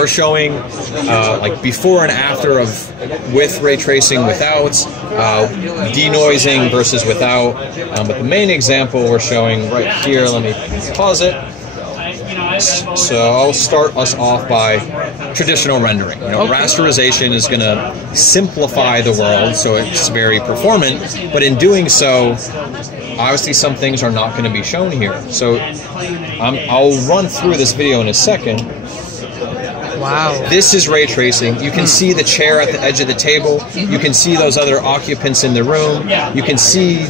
We're showing like before and after of with ray tracing, without, denoising versus without. But the main example we're showing right here, let me pause it. So I'll start us off by traditional rendering. Rasterization is going to simplify the world, so it's very performant. But in doing so, obviously some things are not going to be shown here. So I'll run through this video in a second. Wow. This is ray tracing. You can see the chair at the edge of the table. You can see those other occupants in the room. You can see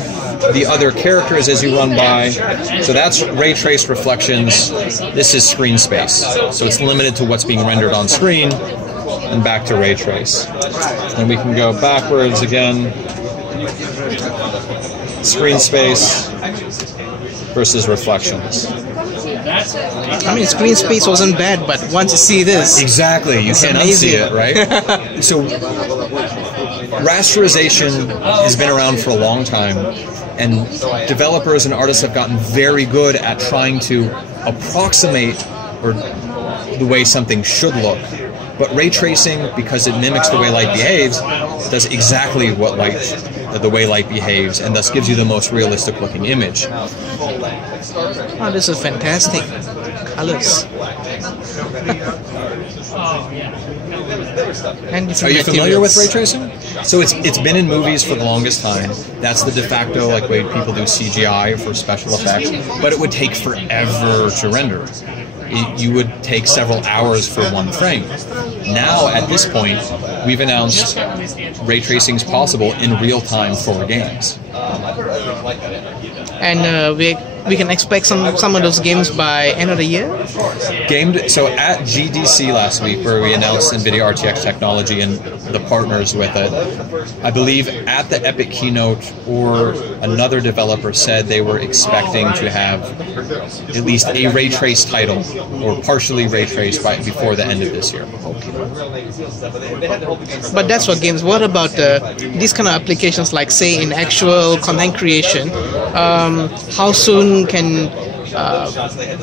the other characters as you run by. So that's ray traced reflections. This is screen space. So it's limited to what's being rendered on screen. And back to ray trace. And we can go backwards again. Screen space versus reflections. I mean, screen space wasn't bad, but once you see this... Exactly, you can't unsee it, right? So, rasterization has been around for a long time, and developers and artists have gotten very good at trying to approximate the way something should look. But ray tracing, because it mimics the way light behaves, does exactly what the way light behaves, and thus gives you the most realistic looking image. Oh, this is fantastic. Colors. And are you familiar with ray tracing? So it's been in movies for the longest time. That's the de facto way people do CGI for special effects, but it would take forever to render. You would take several hours for one frame. Now, at this point, we've announced ray tracing is possible in real time for games. And we can expect some of those games by end of the year? So at GDC last week, where we announced NVIDIA RTX technology and the partners with it, I believe at the Epic keynote or another developer said they were expecting to have at least a ray trace title or partially ray traced before the end of this year. Okay. But that's for games. What about these kind of applications, like say in actual content creation? How soon can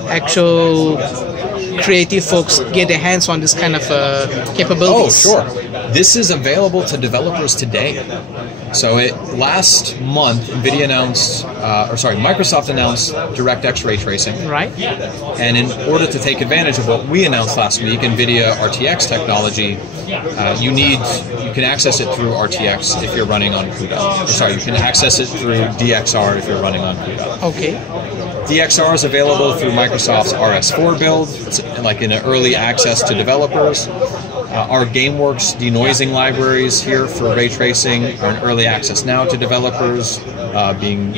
actual creative folks get their hands on this kind of capabilities? Oh, sure. This is available to developers today. So last month, NVIDIA announced, Microsoft announced DirectX ray tracing. Right. And in order to take advantage of what we announced last week, NVIDIA RTX technology, you can access it through RTX if you're running on CUDA. You can access it through DXR if you're running on CUDA. Okay. DXR is available through Microsoft's RS4 build. It's like in an early access to developers. Our GameWorks denoising libraries here for ray tracing are in early access now to developers, being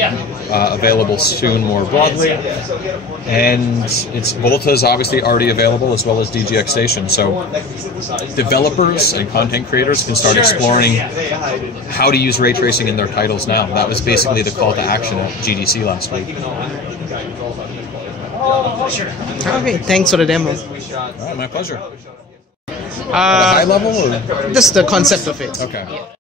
available soon more broadly. And Volta is obviously already available, as well as DGX Station. So developers and content creators can start exploring how to use ray tracing in their titles now. That was basically the call to action at GDC last week. Okay, thanks for the demo. All right, my pleasure. At a high level, or just the concept of it. Okay.